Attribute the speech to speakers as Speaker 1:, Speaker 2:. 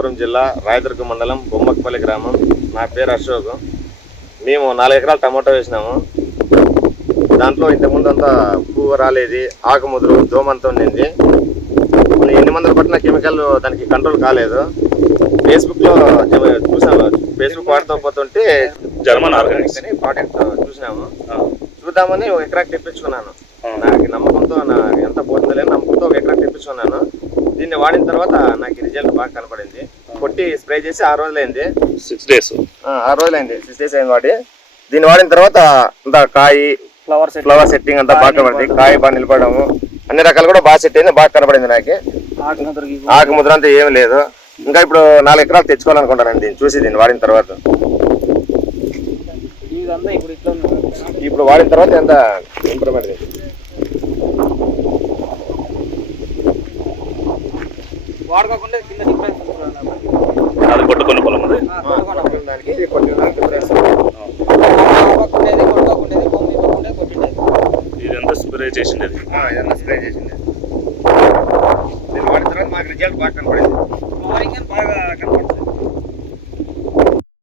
Speaker 1: అనంతపురం జిల్లా రాయదుర్గం మండలం బొమ్మకపల్లి గ్రామం. నా పేరు అశోక్. మేము నాలుగు ఎకరాలు టమాటో వేసినాము. దాంట్లో ఇంతకుముందు అంతా పువ్వు రాలేదు ఆకు ముదురు దోమంతా ఉండింది. ఎన్ని మందులు పట్టిన కెమికల్ దానికి కంట్రోల్ కాలేదు. ఫేస్బుక్లో చూసాము ఫేస్బుక్ వాడుతూ పోతుంటే
Speaker 2: జర్మన్ ఆర్గానిక్స్.
Speaker 1: అని ప్రోడక్ట్ చూసినాము. చూద్దామని ఒక ఎకరాకి తెప్పించుకున్నాను. నాకు నమ్మకంతో నా ఎంత పోతుందో నమ్మకంతో ఒక ఎకరాకి తెప్పించుకున్నాను. దీన్ని వాడిన తర్వాత నాకు రిజల్ట్ బాగా కనపడింది. కొట్టి స్ప్రే చేసి ఆరు రోజులైంది.
Speaker 2: సిక్స్ డేస్
Speaker 1: ఆ, ఆరు రోజులైంది. సిక్స్ డేస్ అయింది వాడి. దీన్ని వాడిన తర్వాత అంతా కాయి
Speaker 3: ఫ్లవర్
Speaker 1: ఫ్లవర్ సెట్టింగ్ అంతా బాగా కనపడింది. కాయ బాగా నిలబడము. అన్ని రకాలు కూడా బాగా సెట్ అయింది బాగా కనపడింది నాకు.
Speaker 3: ఆకు
Speaker 1: ముద్ర అంతా ఏమి లేదు. ఇంకా ఇప్పుడు నాలుగు ఎకరాలు తెచ్చుకోవాలనుకుంటాను దీన్ని చూసి దీన్ని వాడిన తర్వాత.
Speaker 3: ఇదంతా ఇప్పుడు ఇట్లా ఉంది.
Speaker 1: ఇప్పుడు వాడిన తర్వాత ఎంత? ఇంప్రూవ్మెంట్
Speaker 3: వాడుకోకుండా కింద డిఫరెన్స్
Speaker 2: అది కొట్టుకున్న పొలం అది.
Speaker 1: దానికి దానికి difference.
Speaker 3: వాడుకోకుండేది కొట్టుకోకుండేది భూమి ఇవ్వకుండా కొట్టిండేది.
Speaker 2: ఇదంతా స్ప్రే చేసిండేది?
Speaker 1: ఆ, ఇదన్నా స్ప్రే చేసింది దీన్ని వాడిన తర్వాత మాకు రిజల్ట్ బాగా కనపడింది.